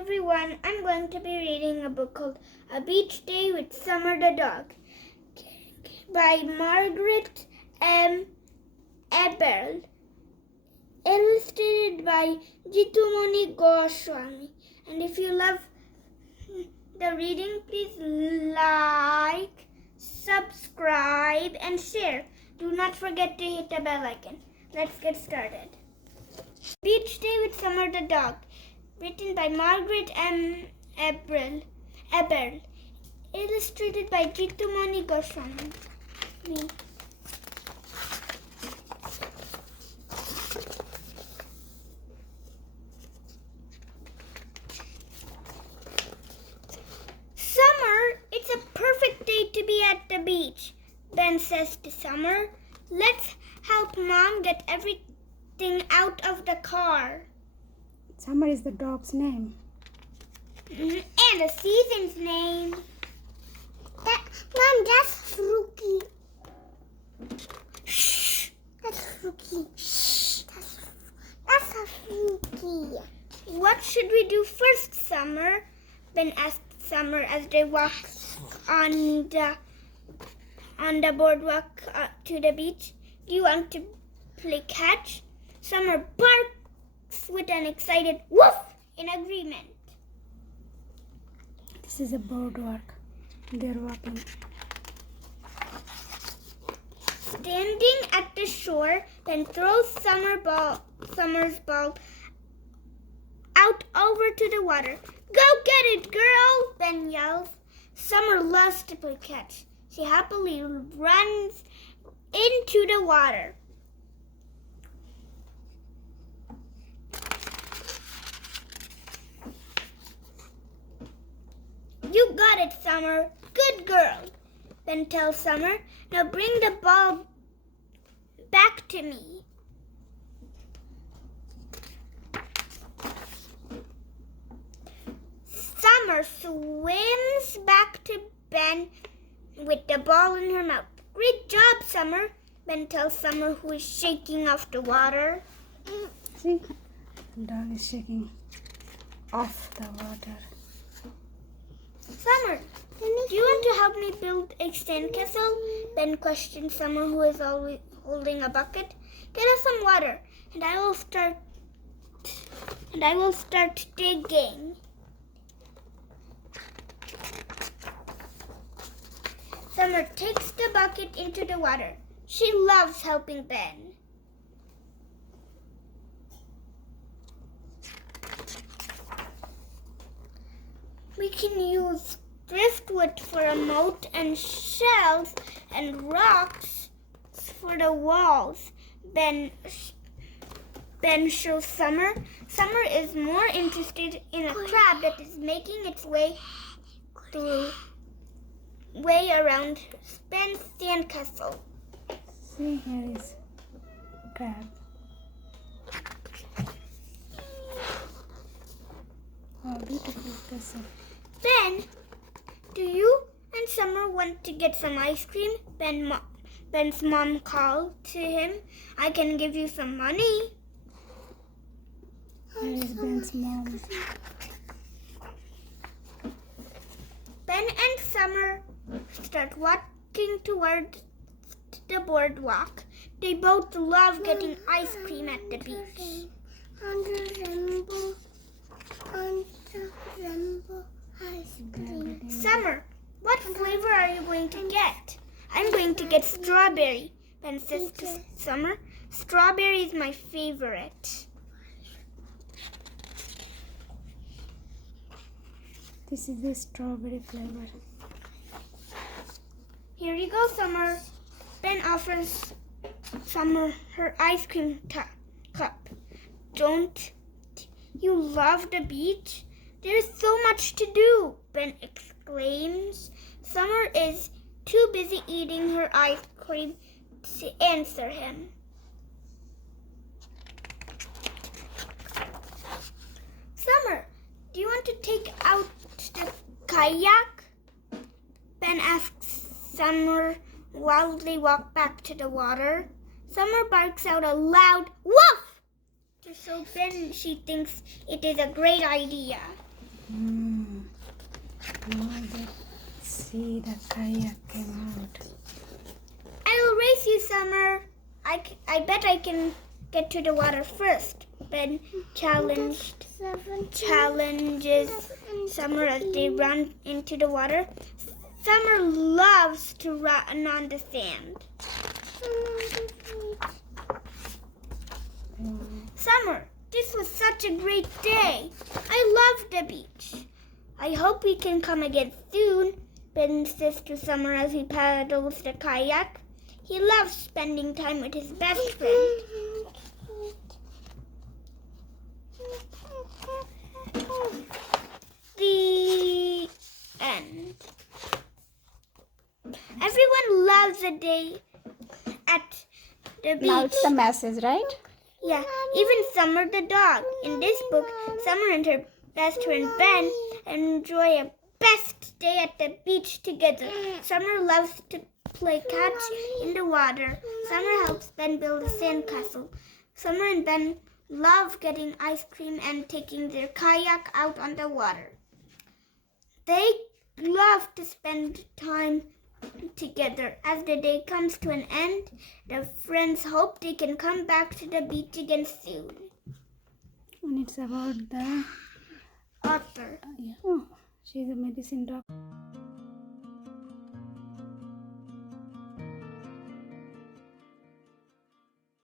everyone, I'm going to be reading a book called A Beach Day with Summer the Dog by Margaret Eberl, illustrated by Jitumoni Goswami. And if you love the reading, please like, subscribe, and share. Do not forget to hit the bell icon. Let's get started. Beach Day with Summer the Dog, written by Margaret Eberl, illustrated by Jitumoni Goswami. Summer, it's a perfect day to be at the beach, Ben says to Summer. Let's help Mom get everything out of the car. Summer is the dog's name. And the season's name. Mom, that's Fruki. Shh. That's Fruki. Shh. That's a Fruki. What should we do first, Summer? Ben asked Summer as they walked on the boardwalk to the beach. Do you want to play catch? Summer barks with an excited woof in agreement. This is a boardwalk. They're walking. Standing at the shore, Ben throws Summer's ball out over to the water. Go get it, girl! Ben yells. Summer loves to play catch. She happily runs into the water. You got it, Summer. Good girl. Ben tells Summer, now bring the ball back to me. Summer swims back to Ben with the ball in her mouth. Great job, Summer, Ben tells Summer, who is shaking off the water. See? The dog is shaking off the water. Summer, do you want to help me build a sandcastle? Ben questioned Summer, who is always holding a bucket. Get us some water, and I will start digging. Summer takes the bucket into the water. She loves helping Ben. We can use driftwood for a moat and shells and rocks for the walls. Ben shows Summer. Summer is more interested in a crab that is making its way around Ben's sandcastle. See, here is crab. Oh, beautiful castle. Ben, do you and Summer want to get some ice cream? Ben's mom called to him. I can give you some money. Here is Ben's mom. Ben and Summer start walking towards the boardwalk. They both love getting ice cream at the beach. Summer, what flavor are you going to get? I'm going to get strawberry, Ben says to Summer. Strawberry is my favorite. This is the strawberry flavor. Here you go, Summer. Ben offers Summer her ice cream cup. Don't you love the beach? There's so much to do, Ben exclaims. Summer is too busy eating her ice cream to answer him. Summer, do you want to take out the kayak? Ben asks Summer while they walk back to the water. Summer barks out a loud woof to show Ben she thinks it is a great idea. Now let's see the kayak came out. I will race you, Summer. I bet I can get to the water first. Ben challenges Summer as they run into the water. Summer loves to run on the sand. Summer, this was such a great day. I love the beach. I hope we can come again soon, Ben says to Summer as he paddles the kayak. He loves spending time with his best friend. The end. Everyone loves a day at the beach. Now it's the message, right? Yeah, even Summer the dog. In this book, Summer and her best friend Ben enjoy a best day at the beach together. Summer loves to play catch in the water. Summer helps Ben build a sandcastle. Summer and Ben love getting ice cream and taking their kayak out on the water. They love to spend time together. As the day comes to an end, the friends hope they can come back to the beach again soon. And it's about the Author. yeah. Oh, she's a medicine doctor.